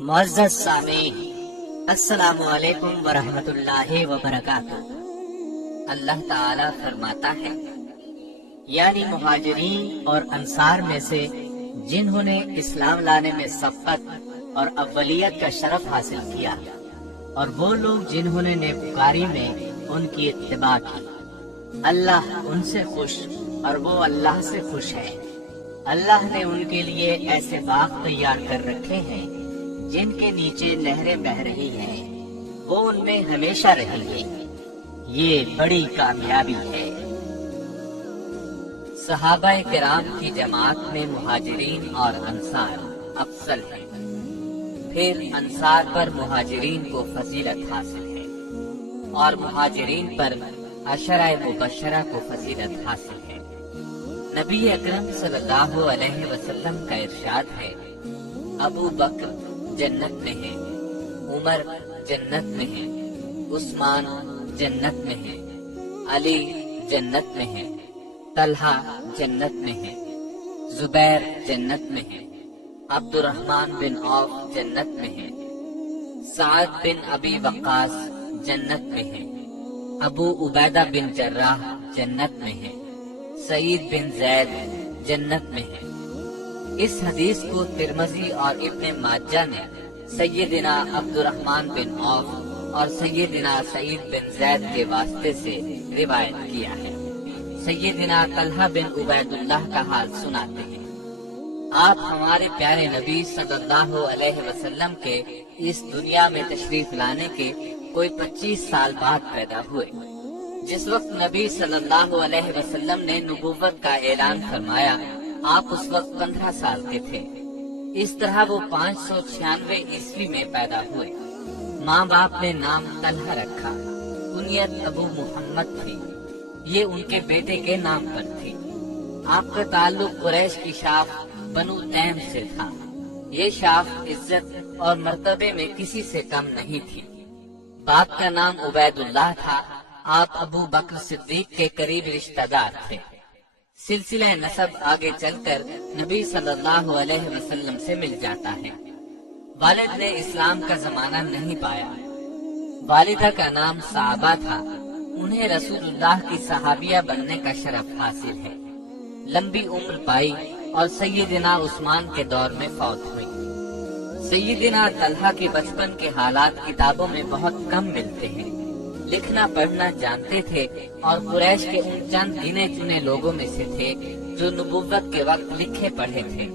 معزز سامعین، السلام علیکم ورحمۃ اللہ وبرکاتہ۔ اللہ تعالیٰ فرماتا ہے، یعنی مہاجرین اور انصار میں سے جنہوں نے اسلام لانے میں سبقت اور اولیت کا شرف حاصل کیا، اور وہ لوگ جنہوں نے نیکوکاری میں ان کی اتباع کی، اللہ ان سے خوش اور وہ اللہ سے خوش ہے۔ اللہ نے ان کے لیے ایسے باغ تیار کر رکھے ہیں جن کے نیچے نہریں بہہ رہی ہیں، وہ ان میں ہمیشہ رہیں گے۔ یہ بڑی کامیابی ہے۔ صحابہ کرام کی جماعت میں مہاجرین اور انصار افضل ہیں، پھر انصار پر مہاجرین کو فضیلت حاصل ہے، اور مہاجرین پر عشرہ مبشرہ کو فضیلت حاصل ہے۔ نبی اکرم صلی اللہ علیہ وسلم کا ارشاد ہے، ابو بکر جنت میں ہے، عمر جنت میں ہے، عثمان جنت میں ہے، علی جنت میں ہے، طلحہ جنت میں ہے، زبیر جنت میں ہے، عبد الرحمن بن عوف جنت میں ہے، سعد بن ابی وقاص جنت میں ہے، ابو عبیدہ بن جراح جنت میں ہے، سعید بن زید جنت میں ہے۔ اس حدیث کو ترمذی اور ابن ماجہ نے سیدنا عبد الرحمن بن عوف اور سیدنا سعید بن زید کے واسطے سے روایت کیا ہے۔ سیدنا طلحہ بن عبید اللہ کا حال سناتے ہیں، آپ ہمارے پیارے نبی صلی اللہ علیہ وسلم کے اس دنیا میں تشریف لانے کے کوئی 25 سال بعد پیدا ہوئے۔ جس وقت نبی صلی اللہ علیہ وسلم نے نبوت کا اعلان فرمایا، آپ اس وقت 15 سال کے تھے۔ اس طرح وہ 596 عیسوی میں پیدا ہوئے۔ ماں باپ نے نام طلحہ رکھا، کنیت ابو محمد تھی، یہ ان کے بیٹے کے نام پر تھی۔ آپ کا تعلق قریش کی شاخ بنو تیم سے تھا۔ یہ شاخ عزت اور مرتبے میں کسی سے کم نہیں تھی۔ باپ کا نام عبید اللہ تھا۔ آپ ابو بکر صدیق کے قریب رشتہ دار تھے۔ سلسلہ نسب آگے چل کر نبی صلی اللہ علیہ وسلم سے مل جاتا ہے۔ والد نے اسلام کا زمانہ نہیں پایا۔ والدہ کا نام صحابہ تھا، انہیں رسول اللہ کی صحابیہ بننے کا شرف حاصل ہے۔ لمبی عمر پائی اور سیدنا عثمان کے دور میں فوت ہوئی۔ سیدنا طلحہ کے بچپن کے حالات کتابوں میں بہت کم ملتے ہیں۔ لکھنا پڑھنا جانتے تھے اور قریش کے ان چند گنے چنے لوگوں میں سے تھے جو نبوت کے وقت لکھے پڑھے تھے۔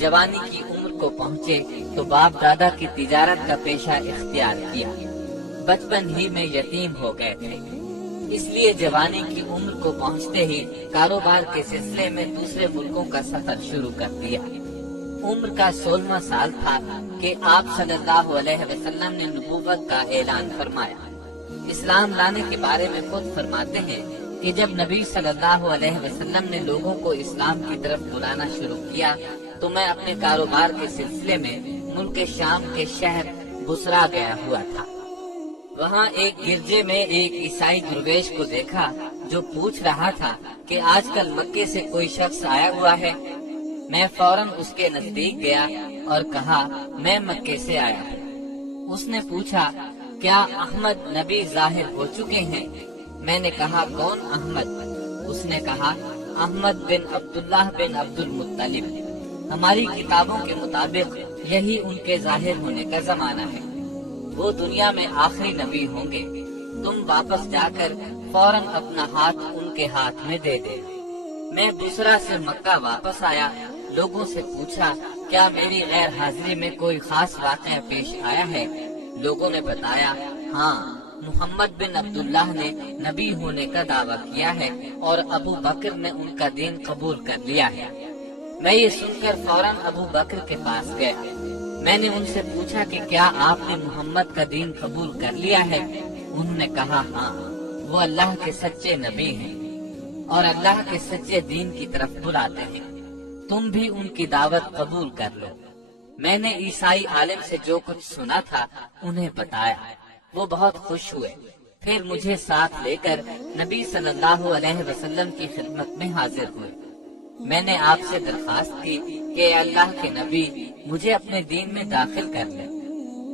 جوانی کی عمر کو پہنچے تو باپ دادا کی تجارت کا پیشہ اختیار کیا۔ بچپن ہی میں یتیم ہو گئے تھے، اس لیے جوانی کی عمر کو پہنچتے ہی کاروبار کے سلسلے میں دوسرے ملکوں کا سفر شروع کر دیا۔ عمر کا 16واں سال تھا کہ آپ صلی اللہ علیہ وسلم نے نبوت کا اعلان فرمایا۔ اسلام لانے کے بارے میں خود فرماتے ہیں کہ جب نبی صلی اللہ علیہ وسلم نے لوگوں کو اسلام کی طرف بلانا شروع کیا تو میں اپنے کاروبار کے سلسلے میں ملک شام کے شہر بصرہ گیا ہوا تھا۔ وہاں ایک گرجے میں ایک عیسائی درویش کو دیکھا جو پوچھ رہا تھا کہ آج کل مکے سے کوئی شخص آیا ہوا ہے۔ میں فوراً اس کے نزدیک گیا اور کہا، میں مکے سے آیا ہوں۔ اس نے پوچھا، کیا احمد نبی ظاہر ہو چکے ہیں؟ میں نے کہا، کون احمد؟ اس نے کہا، احمد بن عبداللہ بن عبد المطلب۔ ہماری کتابوں کے مطابق یہی ان کے ظاہر ہونے کا زمانہ ہے۔ وہ دنیا میں آخری نبی ہوں گے۔ تم واپس جا کر فوراً اپنا ہاتھ ان کے ہاتھ میں دے دے۔ میں بصرہ سے مکہ واپس آیا، لوگوں سے پوچھا، کیا میری غیر حاضری میں کوئی خاص واقعہ پیش آیا ہے؟ لوگوں نے بتایا، ہاں، محمد بن عبداللہ نے نبی ہونے کا دعویٰ کیا ہے اور ابو بکر نے ان کا دین قبول کر لیا ہے۔ میں یہ سن کر فوراً ابو بکر کے پاس گیا۔ میں نے ان سے پوچھا کہ کیا آپ نے محمد کا دین قبول کر لیا ہے؟ انہوں نے کہا، ہاں، وہ اللہ کے سچے نبی ہیں اور اللہ کے سچے دین کی طرف بلاتے ہیں۔ تم بھی ان کی دعوت قبول کر لو۔ میں نے عیسائی عالم سے جو کچھ سنا تھا انہیں بتایا۔ وہ بہت خوش ہوئے، پھر مجھے ساتھ لے کر نبی صلی اللہ علیہ وسلم کی خدمت میں حاضر ہوئے۔ میں نے آپ سے درخواست کی کہ اے اللہ کے نبی مجھے اپنے دین میں داخل کر لیں۔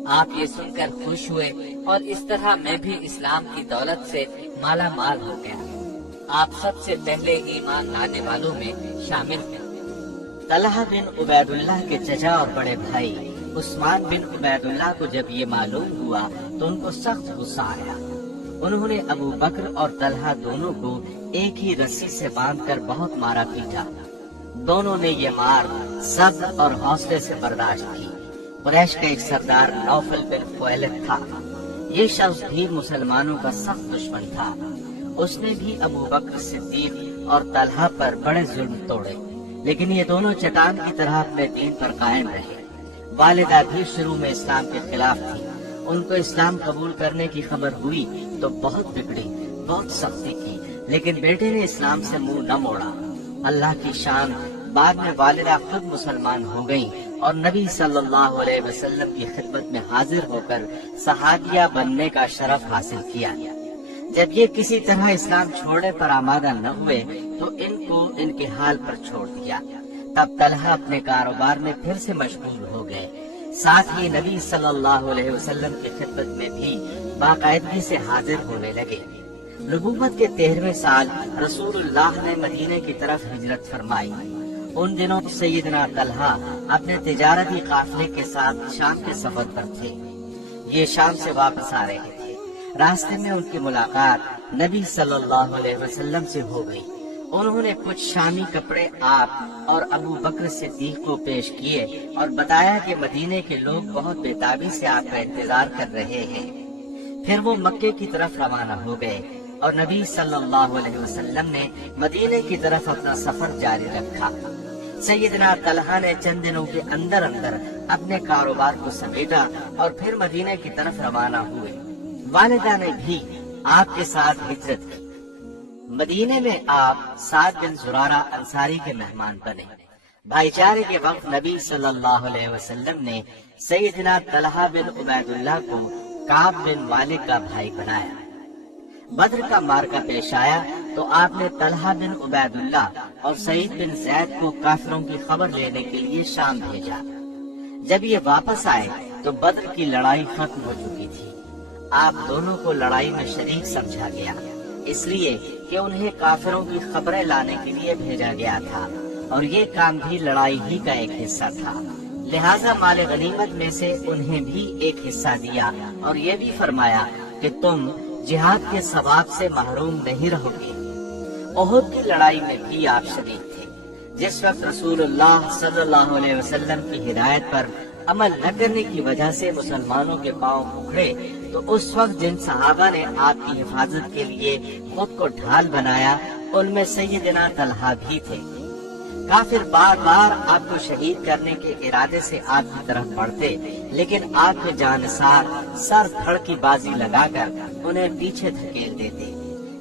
آپ یہ سن کر خوش ہوئے اور اس طرح میں بھی اسلام کی دولت سے مالا مال ہو گیا۔ آپ سب سے پہلے ایمان لانے والوں میں شامل ہیں۔ طلحہ بن عبید اللہ کے چچا اور بڑے بھائی عثمان بن عبید اللہ کو جب یہ معلوم ہوا تو ان کو سخت غصہ آیا۔ انہوں نے ابو بکر اور طلحہ دونوں کو ایک ہی رسی سے باندھ کر بہت مارا پیٹا۔ دونوں نے یہ مار صبر اور حوصلے سے برداشت کی۔ قریش کا ایک سردار نوفل بن خویلد تھا۔ یہ شخص بھی مسلمانوں کا سخت دشمن تھا۔ اس نے بھی ابو بکر صدیق اور طلحہ پر بڑے ظلم توڑے، لیکن یہ دونوں چٹان کی طرح اپنے دین پر قائم رہے۔ والدہ بھی شروع میں اسلام کے خلاف تھی۔ ان کو اسلام قبول کرنے کی خبر ہوئی تو بہت بگڑی، بہت سختی کی، لیکن بیٹے نے اسلام سے منہ نہ موڑا۔ اللہ کی شان، بعد میں والدہ خود مسلمان ہو گئیں اور نبی صلی اللہ علیہ وسلم کی خدمت میں حاضر ہو کر صحابیہ بننے کا شرف حاصل کیا۔ جب یہ کسی طرح اسلام چھوڑنے پر آمادہ نہ ہوئے تو ان کو ان کے حال پر چھوڑ دیا۔ تب طلحہ اپنے کاروبار میں پھر سے مشغول ہو گئے، ساتھ ہی نبی صلی اللہ علیہ وسلم کی خدمت میں بھی باقاعدگی سے حاضر ہونے لگے۔ نبوت کے 13ویں سال رسول اللہ نے مدینے کی طرف ہجرت فرمائی۔ ان دنوں سیدنا طلحہ اپنے تجارتی قافلے کے ساتھ شام کے سفر پر تھے۔ یہ شام سے واپس آ رہے تھے۔ راستے میں ان کی ملاقات نبی صلی اللہ علیہ وسلم سے ہو گئی۔ انہوں نے کچھ شامی کپڑے آپ اور ابو بکر صدیق کو پیش کیے اور بتایا کہ مدینے کے لوگ بہت بےتابی سے آپ کا انتظار کر رہے ہیں۔ پھر وہ مکے کی طرف روانہ ہو گئے اور نبی صلی اللہ علیہ وسلم نے مدینے کی طرف اپنا سفر جاری رکھا۔ سیدنا طلحہ نے چند دنوں کے اندر اندر اپنے کاروبار کو سمیٹا اور پھر مدینے کی طرف روانہ ہوئے۔ والدہ نے بھی آپ کے ساتھ ہجرت کی۔ مدینے میں آپ سعد بن زرارہ انصاری کے مہمان بنے۔ بھائی چارے کے وقت نبی صلی اللہ علیہ وسلم نے سیدنا طلحہ بن عبید اللہ کو کعب بن مالک کا بھائی بنایا۔ بدر کا معرکہ پیش آیا تو آپ نے طلحہ بن عبید اللہ اور سعید بن زید کو کافروں کی خبر لینے کے لیے شام بھیجا۔ جب یہ واپس آئے تو بدر کی لڑائی ختم ہو چکی تھی۔ آپ دونوں کو لڑائی میں شریک سمجھا گیا، اس لیے کہ انہیں کافروں کی خبریں لانے کے لیے بھیجا گیا تھا، اور یہ کام بھی لڑائی ہی کا ایک حصہ تھا۔ لہٰذا مال غنیمت میں سے انہیں بھی ایک حصہ دیا اور یہ بھی فرمایا کہ تم جہاد کے ثواب سے محروم نہیں رہو گے۔ احد کی لڑائی میں بھی آپ شریک تھے۔ جس وقت رسول اللہ صلی اللہ علیہ وسلم کی ہدایت پر عمل نہ کرنے کی وجہ سے مسلمانوں کے پاؤں اکھڑے تو اس وقت جن صحابہ نے آپ کی حفاظت کے لیے خود کو ڈھال بنایا ان میں سیدنا طلحہ بھی تھے۔ کافر بار بار آپ کو شہید کرنے کے ارادے سے آپ کی طرف بڑھتے، لیکن آپ کے جانثار سر دھڑ کی بازی لگا کر انہیں پیچھے دھکیل دیتے۔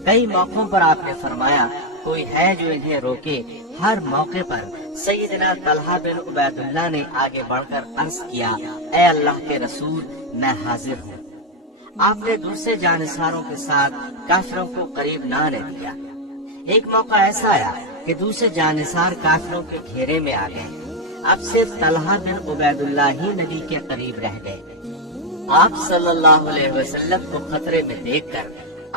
کئی موقعوں پر آپ نے فرمایا کوئی ہے جو انہیں روکے۔ ہر موقع پر سیدنا طلحہ بن عبید اللہ نے آگے بڑھ کر عرض کیا، اے اللہ کے رسول، میں حاضر ہوں۔ آپ نے دوسرے جانثاروں کے ساتھ کافروں کو قریب نہ آنے دیا۔ ایک موقع ایسا آیا کہ دوسرے جانثار کافروں کے گھیرے میں آ گئے۔ اب صرف طلحہ بن عبید اللہ ہی نبی کے قریب رہ گئے۔ آپ صلی اللہ علیہ وسلم کو خطرے میں دیکھ کر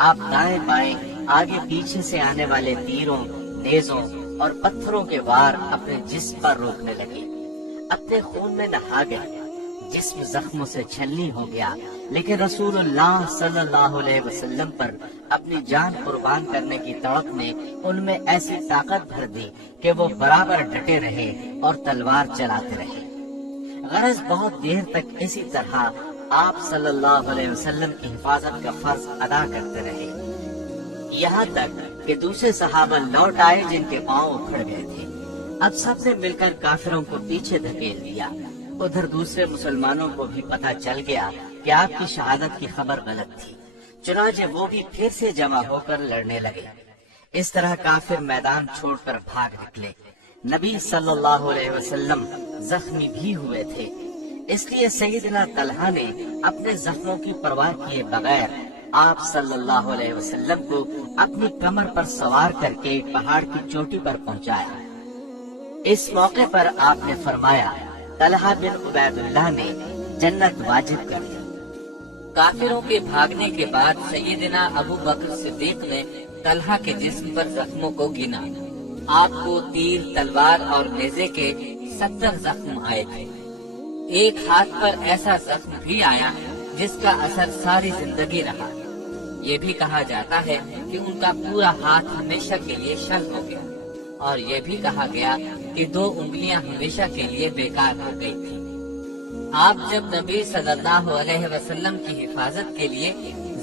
آپ دائیں بائیں آگے پیچھے سے آنے والے تیروں، نیزوں اور پتھروں کے وار اپنے جسم پر روکنے لگے۔ اپنے خون میں نہا گئے، جسم زخموں سے چھلنی ہو گیا، لیکن رسول اللہ صلی اللہ علیہ وسلم پر اپنی جان قربان کرنے کی تڑپ نے ان میں ایسی طاقت بھر دی کہ وہ برابر ڈٹے رہے اور تلوار چلاتے رہے۔ غرض بہت دیر تک اسی طرح آپ صلی اللہ علیہ وسلم کی حفاظت کا فرض ادا کرتے رہے، یہاں تک کہ دوسرے صحابہ لوٹ آئے جن کے پاؤں اکھڑ گئے تھے۔ اب سب نے مل کر کافروں کو پیچھے دھکیل دیا۔ ادھر دوسرے مسلمانوں کو بھی پتہ چل گیا کہ آپ کی شہادت کی خبر غلط تھی، چنانچہ وہ بھی پھر سے جمع ہو کر لڑنے لگے۔ اس طرح کافر میدان چھوڑ کر بھاگ نکلے۔ نبی صلی اللہ علیہ وسلم زخمی بھی ہوئے تھے، اس لیے سیدنا طلحہ نے اپنے زخموں کی پرواہ کیے بغیر آپ صلی اللہ علیہ وسلم کو اپنی کمر پر سوار کر کے پہاڑ کی چوٹی پر پہنچایا۔ اس موقع پر آپ نے فرمایا طلحہ بن عبیداللہ نے جنت واجب کر دی۔ کافروں کے بھاگنے کے بعد سیدنا ابو بکر صدیق نے طلحہ کے جسم پر زخموں کو گنا۔ آپ کو تیر، تلوار اور نیزے کے 70 زخم آئے تھے۔ ایک ہاتھ پر ایسا زخم بھی آیا جس کا اثر ساری زندگی رہا۔ یہ بھی کہا جاتا ہے کہ ان کا پورا ہاتھ ہمیشہ کے لیے شل ہو گیا، اور یہ بھی کہا گیا کہ 2 انگلیاں ہمیشہ کے لیے بیکار ہو گئی تھی۔ آپ جب نبی صلی اللہ علیہ وسلم کی حفاظت کے لیے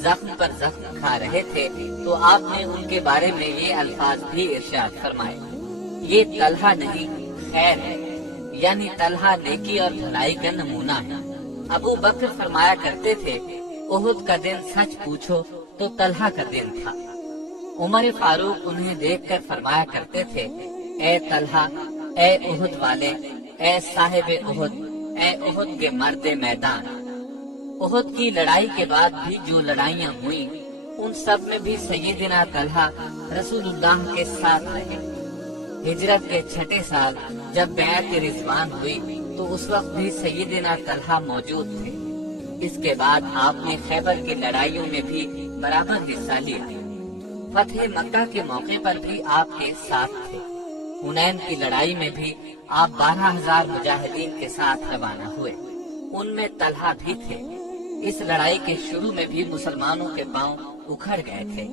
زخم پر زخم کھا رہے تھے تو آپ نے ان کے بارے میں یہ الفاظ بھی ارشاد فرمائے، یہ طلحہ نہیں خیر ہے، یعنی طلحہ نیکی اور بھلائی کا نمونہ ہے۔ ابو بکر فرمایا کرتے تھے، احد کا دن سچ پوچھو تو طلحہ کا دن تھا۔ عمر فاروق انہیں دیکھ کر فرمایا کرتے تھے، اے طلحہ، اے احد والے، اے صاحب احد، اے احد کے مرد میدان۔ احد کی لڑائی کے بعد بھی جو لڑائیاں ہوئیں ان سب میں بھی سیدنا طلحہ رسول اللہ کے ساتھ رہے۔ ہجرت کے 6 سال جب بیعت رضوان ہوئی تو اس وقت بھی سیدنا طلحہ موجود تھے۔ اس کے بعد آپ نے خیبر کی لڑائیوں میں بھی برابر حصہ لیا۔ فتح مکہ کے موقع پر بھی آپ کے ساتھ تھے۔ حنین کی لڑائی میں بھی آپ 12,000 مجاہدین کے ساتھ روانہ ہوئے، ان میں طلحہ بھی تھے۔ اس لڑائی کے شروع میں بھی مسلمانوں کے پاؤں اکھڑ گئے تھے۔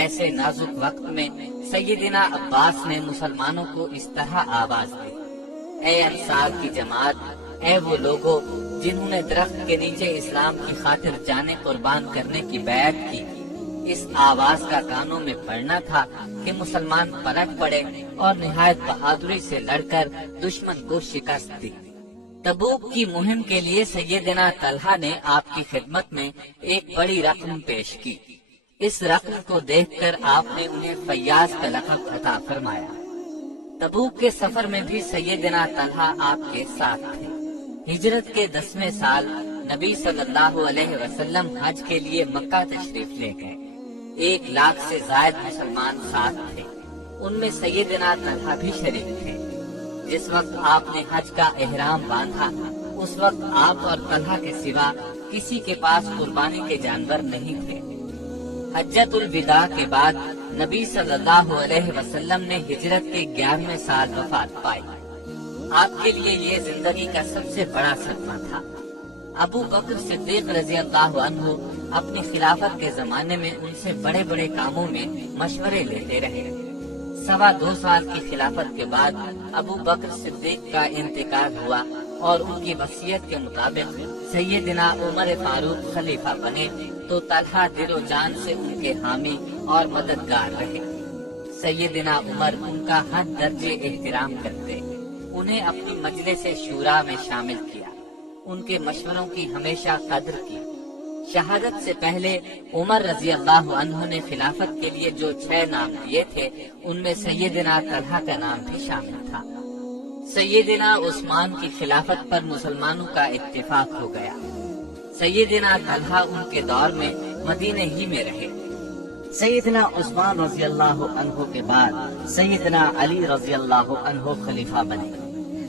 ایسے نازک وقت میں سیدنا عباس نے مسلمانوں کو اس طرح آواز دی، اے انصار کی جماعت، اے وہ لوگوں جنہوں نے درخت کے نیچے اسلام کی خاطر جانیں قربان کرنے کی بیعت کی۔ اس آواز کا کانوں میں پڑنا تھا کہ مسلمان پلٹ پڑے اور نہایت بہادری سے لڑ کر دشمن کو شکست دی۔ تبوک کی مہم کے لیے سیدنا طلحہ نے آپ کی خدمت میں ایک بڑی رقم پیش کی۔ اس رقم کو دیکھ کر آپ نے انہیں فیاض کا لقب عطا فرمایا۔ تبوک کے سفر میں بھی سیدنا طلحہ آپ کے ساتھ تھے۔ ہجرت کے 10ویں سال نبی صلی اللہ علیہ وسلم حج کے لیے مکہ تشریف لے گئے۔ 1 لاکھ سے زائد مسلمان ساتھ تھے، ان میں سیدنا طلحہ بھی شریک تھے۔ جس وقت آپ نے حج کا احرام باندھا اس وقت آپ اور طلحہ کے سوا کسی کے پاس قربانی کے جانور نہیں تھے۔ حجۃ الوداع کے بعد نبی صلی اللہ علیہ وسلم نے ہجرت کے 11ویں سال وفات پائی۔ آپ کے لیے یہ زندگی کا سب سے بڑا صدمہ تھا۔ ابو بکر صدیق رضی اللہ عنہ اپنی خلافت کے زمانے میں ان سے بڑے بڑے کاموں میں مشورے لیتے رہے۔ 2.25 سال کی خلافت کے بعد ابو بکر صدیق کا انتقال ہوا اور ان کی وصیت کے مطابق سیدنا عمر فاروق خلیفہ بنے تو طلحہ دل و جان سے ان کے حامی اور مددگار رہے۔ سیدنا عمر ان کا ہر درجے احترام کرتے، انہیں اپنی مجلس شورا میں شامل کیا، ان کے مشوروں کی ہمیشہ قدر کی۔ شہادت سے پہلے عمر رضی اللہ عنہ نے خلافت کے لیے جو 6 نام دیے تھے ان میں سیدنا طلحہ کا نام بھی شامل تھا۔ سیدنا عثمان کی خلافت پر مسلمانوں کا اتفاق ہو گیا۔ سیدنا طلحہ ان کے دور میں مدینے ہی میں رہے۔ سیدنا عثمان رضی اللہ عنہ کے بعد سیدنا علی رضی اللہ عنہ خلیفہ بنے۔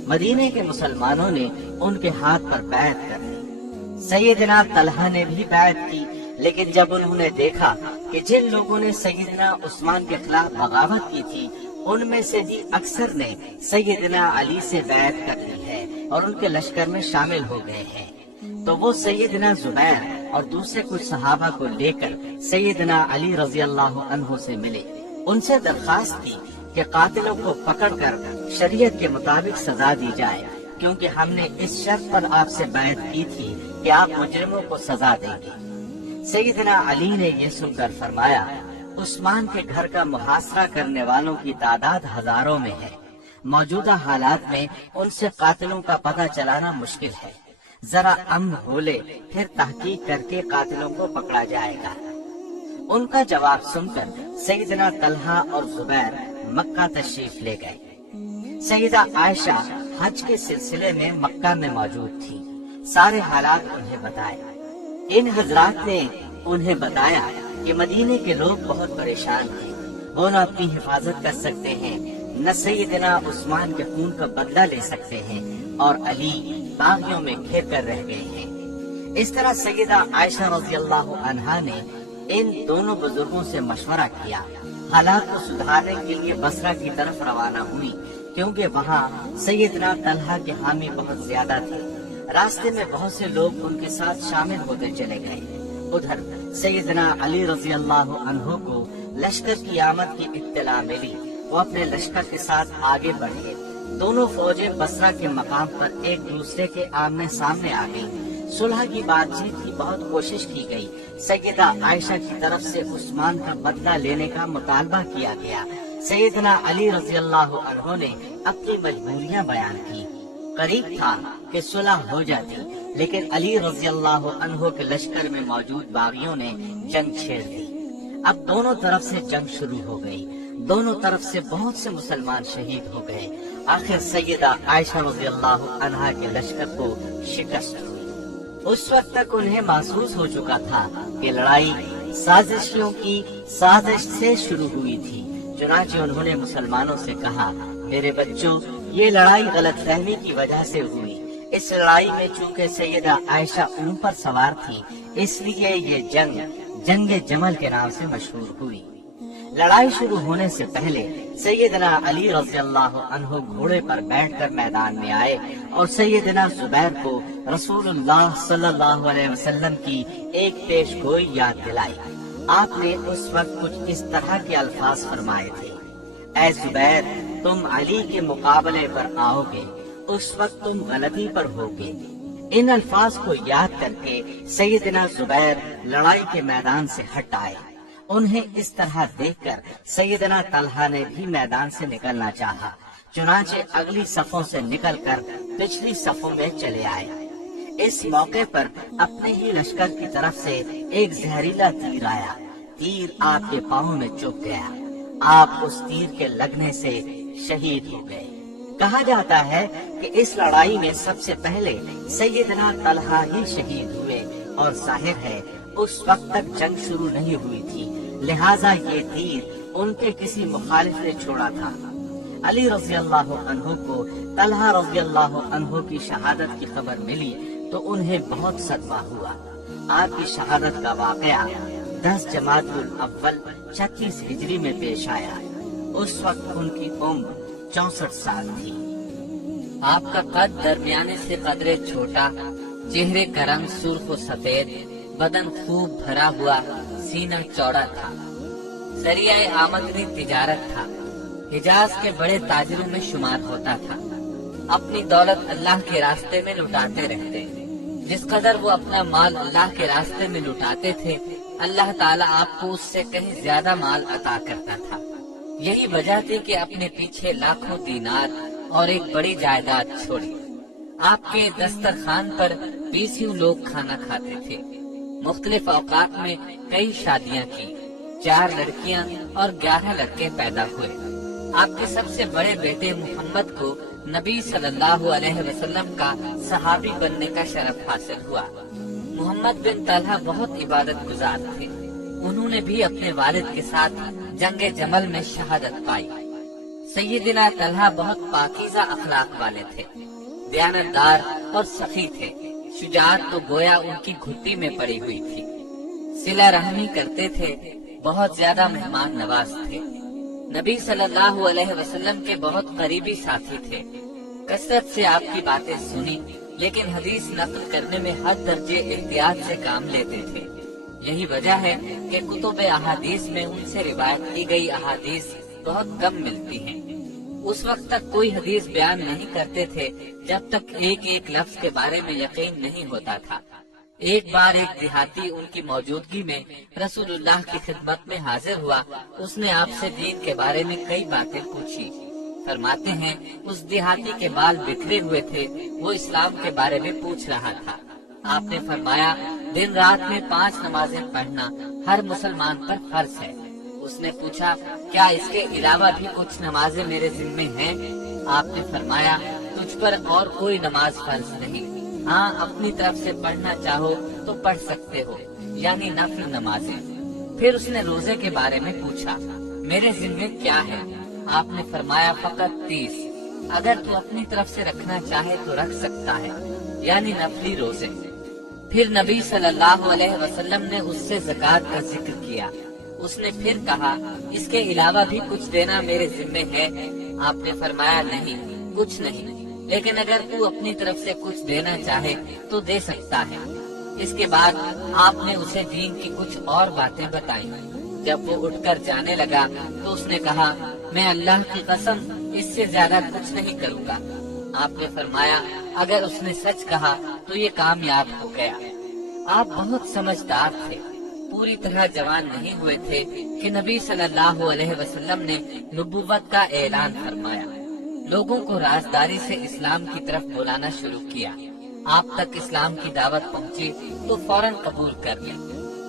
مدینے کے مسلمانوں نے ان کے ہاتھ پر بیعت کر دی۔ سیدنا طلحہ نے بھی بیعت کی، لیکن جب انہوں نے دیکھا کہ جن لوگوں نے سیدنا عثمان کے خلاف بغاوت کی تھی ان میں سے بھی اکثر نے سیدنا علی سے بیعت کر لی ہے اور ان کے لشکر میں شامل ہو گئے ہیں، تو وہ سیدنا زبیر اور دوسرے کچھ صحابہ کو لے کر سیدنا علی رضی اللہ عنہ سے ملے۔ ان سے درخواست کی کہ قاتلوں کو پکڑ کر شریعت کے مطابق سزا دی جائے، کیونکہ ہم نے اس شرط پر آپ سے بیعت کی تھی کہ آپ مجرموں کو سزا دیں گے۔ سیدنا علی نے یہ سن کر فرمایا، عثمان کے گھر کا محاصرہ کرنے والوں کی تعداد ہزاروں میں ہے، موجودہ حالات میں ان سے قاتلوں کا پتہ چلانا مشکل ہے، ذرا امن ہو لے پھر تحقیق کر کے قاتلوں کو پکڑا جائے گا۔ ان کا جواب سن کر سیدنا طلحہ اور زبیر مکہ تشریف لے گئے۔ سیدہ عائشہ حج کے سلسلے میں مکہ میں موجود تھی، سارے حالات انہیں بتائے۔ ان حضرات نے انہیں بتایا کہ مدینے کے لوگ بہت پریشان ہیں، وہ نہ اپنی حفاظت کر سکتے ہیں نہ سیدنا عثمان کے خون کا بدلہ لے سکتے ہیں اور علی باغیوں میں گھر کر رہ گئے ہیں۔ اس طرح سیدہ عائشہ رضی اللہ عنہا نے ان دونوں بزرگوں سے مشورہ کیا، حالات کو سدھارنے کے لیے بصرہ کی طرف روانہ ہوئی، کیونکہ وہاں سیدنا طلحہ کے حامی بہت زیادہ تھے۔ راستے میں بہت سے لوگ ان کے ساتھ شامل ہوتے چلے گئے۔ ادھر سیدنا علی رضی اللہ عنہ کو لشکر کی آمد کی اطلاع ملی، وہ اپنے لشکر کے ساتھ آگے بڑھے۔ دونوں فوجیں بصرہ کے مقام پر ایک دوسرے کے آمنے سامنے آ گئیں۔ صلح کی بات چیت کی بہت کوشش کی گئی۔ سیدہ عائشہ کی طرف سے عثمان کا بدلہ لینے کا مطالبہ کیا گیا۔ سیدنا علی رضی اللہ عنہ نے اپنی مجبوریاں بیان کی۔ قریب تھا کہ صلح ہو جاتی، لیکن علی رضی اللہ عنہ کے لشکر میں موجود باغیوں نے جنگ چھیڑ دی۔ اب دونوں طرف سے جنگ شروع ہو گئی، دونوں طرف سے بہت سے مسلمان شہید ہو گئے۔ آخر سیدہ عائشہ رضی اللہ عنہا کے لشکر کو شکست ہوئی۔ اس وقت تک انہیں محسوس ہو چکا تھا کہ لڑائی سازشیوں کی سازش سے شروع ہوئی تھی۔ چنانچہ انہوں نے مسلمانوں سے کہا، میرے بچوں، یہ لڑائی غلط فہمی کی وجہ سے ہوئی۔ اس لڑائی میں چونکہ سیدہ عائشہ اونٹ پر سوار تھی، اس لیے یہ جنگ جمل کے نام سے مشہور ہوئی۔ لڑائی شروع ہونے سے پہلے سیدنا علی رضی اللہ عنہ گھوڑے پر بیٹھ کر میدان میں آئے اور سیدنا زبیر کو رسول اللہ صلی اللہ علیہ وسلم کی ایک پیش گوئی یاد دلائی۔ آپ نے اس وقت کچھ اس طرح کے الفاظ فرمائے تھے، اے زبیر، تم علی کے مقابلے پر آؤ گے، اس وقت تم غلطی پر ہوگے۔ ان الفاظ کو یاد کر کے سیدنا زبیر لڑائی کے میدان سے ہٹ آئے۔ انہیں اس طرح دیکھ کر سیدنا طلحہ نے بھی میدان سے نکلنا چاہا، چنانچہ اگلی صفوں سے نکل کر پچھلی صفوں میں چلے آئے۔ اس موقع پر اپنے ہی لشکر کی طرف سے ایک زہریلا تیر آیا۔ تیر آپ کے پاؤں میں چبھ گیا، آپ اس تیر کے لگنے سے شہید ہو گئے۔ کہا جاتا ہے کہ اس لڑائی میں سب سے پہلے سیدنا طلحہ ہی شہید ہوئے، اور ظاہر ہے اس وقت تک جنگ شروع نہیں ہوئی تھی، لہٰذا یہ تیر ان کے کسی مخالف نے چھوڑا تھا۔ علی رضی اللہ عنہ کو طلحہ رضی اللہ عنہ کی شہادت کی خبر ملی تو انہیں بہت صدمہ ہوا۔ آپ کی شہادت کا واقعہ 10 جمادی الاول 36 ہجری میں پیش آیا۔ اس وقت ان کی عمر 64 سال تھی۔ آپ کا قد درمیانے سے قدرے چھوٹا، چہرے کا رنگ سرخ و سفید، بدن خوب بھرا ہوا، سینہ چوڑا تھا۔ ذریعہ آمدنی تجارت تھا، حجاز کے بڑے تاجروں میں شمار ہوتا تھا۔ اپنی دولت اللہ کے راستے میں لٹاتے رہتے، جس قدر وہ اپنا مال اللہ کے راستے میں لٹاتے تھے، اللہ تعالیٰ آپ کو اس سے کہیں زیادہ مال عطا کرتا تھا۔ یہی وجہ تھی کہ اپنے پیچھے لاکھوں دینار اور ایک بڑی جائیداد چھوڑی۔ آپ کے دسترخوان پر 20 لوگ کھانا کھاتے تھے۔ مختلف اوقات میں کئی شادیاں کی، 4 لڑکیاں اور 11 لڑکے پیدا ہوئے۔ آپ کے سب سے بڑے بیٹے محمد کو نبی صلی اللہ علیہ وسلم کا صحابی بننے کا شرف حاصل ہوا۔ محمد بن طلحہ بہت عبادت گزار تھے۔ انہوں نے بھی اپنے والد کے ساتھ جنگ جمل میں شہادت پائی۔ سیدنا طلحہ بہت پاکیزہ اخلاق والے تھے، دیانتدار اور سخی تھے۔ شجاعت تو گویا ان کی گھٹی میں پڑی ہوئی تھی۔ صلہ رحمی کرتے تھے، بہت زیادہ مہمان نواز تھے۔ نبی صلی اللہ علیہ وسلم کے بہت قریبی ساتھی تھے۔ کثرت سے آپ کی باتیں سنی، لیکن حدیث نقل کرنے میں حد درجے احتیاط سے کام لیتے تھے۔ یہی وجہ ہے کہ کتب احادیث میں ان سے روایت کی گئی احادیث بہت کم ملتی ہیں۔ اس وقت تک کوئی حدیث بیان نہیں کرتے تھے جب تک ایک ایک لفظ کے بارے میں یقین نہیں ہوتا تھا۔ ایک بار ایک دیہاتی ان کی موجودگی میں رسول اللہ کی خدمت میں حاضر ہوا۔ اس نے آپ سے دین کے بارے میں کئی باتیں پوچھی۔ فرماتے ہیں اس دیہاتی کے بال بکھرے ہوئے تھے، وہ اسلام کے بارے میں پوچھ رہا تھا۔ آپ نے فرمایا، دن رات میں 5 نمازیں پڑھنا ہر مسلمان پر فرض ہے۔ اس نے پوچھا، کیا اس کے علاوہ بھی کچھ نمازیں میرے ذمے ہیں؟ آپ نے فرمایا، تجھ پر اور کوئی نماز فرض نہیں، ہاں اپنی طرف سے پڑھنا چاہو تو پڑھ سکتے ہو، یعنی نفل نمازیں۔ پھر اس نے روزے کے بارے میں پوچھا، میرے ذمے کیا ہے؟ آپ نے فرمایا فقط 30، اگر تو اپنی طرف سے رکھنا چاہے تو رکھ سکتا ہے، یعنی نفلی روزے۔ پھر نبی صلی اللہ علیہ وسلم نے اس سے زکوٰۃ کا ذکر کیا۔ اس نے پھر کہا اس کے علاوہ بھی کچھ دینا میرے ذمے ہے؟ آپ نے فرمایا نہیں، کچھ نہیں، لیکن اگر تو اپنی طرف سے کچھ دینا چاہے تو دے سکتا ہے۔ اس کے بعد آپ نے اسے دین کی کچھ اور باتیں بتائیں۔ جب وہ اٹھ کر جانے لگا تو اس نے کہا میں اللہ کی قسم اس سے زیادہ کچھ نہیں کروں گا۔ آپ نے فرمایا اگر اس نے سچ کہا تو یہ کامیاب ہو گیا۔ آپ بہت سمجھدار تھے، پوری طرح جوان نہیں ہوئے تھے کہ نبی صلی اللہ علیہ وسلم نے نبوت کا اعلان فرمایا۔ لوگوں کو رازداری سے اسلام کی طرف بلانا شروع کیا۔ آپ تک اسلام کی دعوت پہنچی تو فوراً قبول کر لیں۔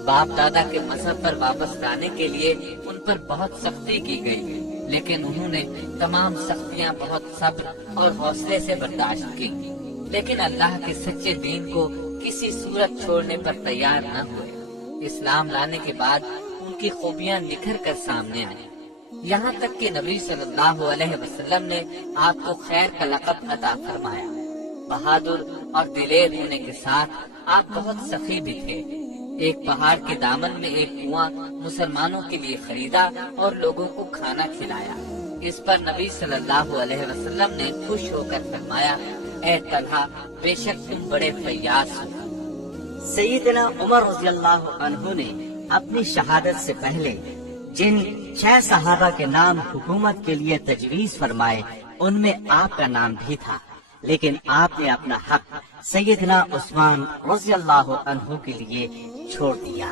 باپ دادا کے مذہب پر واپس لانے کے لیے ان پر بہت سختی کی گئی، لیکن انہوں نے تمام سختیاں بہت صبر اور حوصلے سے برداشت کی، لیکن اللہ کے سچے دین کو کسی صورت چھوڑنے پر تیار نہ ہوئے۔ اسلام لانے کے بعد ان کی خوبیاں نکھر کر سامنے آئیں، یہاں تک کہ نبی صلی اللہ علیہ وسلم نے آپ کو خیر کا لقب عطا فرمایا۔ بہادر اور دلیر ہونے کے ساتھ آپ بہت سخی بھی تھے۔ ایک پہاڑ کے دامن میں ایک کنواں مسلمانوں کے لیے خریدا اور لوگوں کو کھانا کھلایا۔ اس پر نبی صلی اللہ علیہ وسلم نے خوش ہو کر فرمایا اے طلحہ، بے شک تم بڑے فیاض ہو۔ سیدنا عمر رضی اللہ عنہ نے اپنی شہادت سے پہلے جن 6 صحابہ کے نام حکومت کے لیے تجویز فرمائے ان میں آپ کا نام بھی تھا، لیکن آپ نے اپنا حق سیدنا عثمان رضی اللہ عنہ کے لیے چھوڑ دیا۔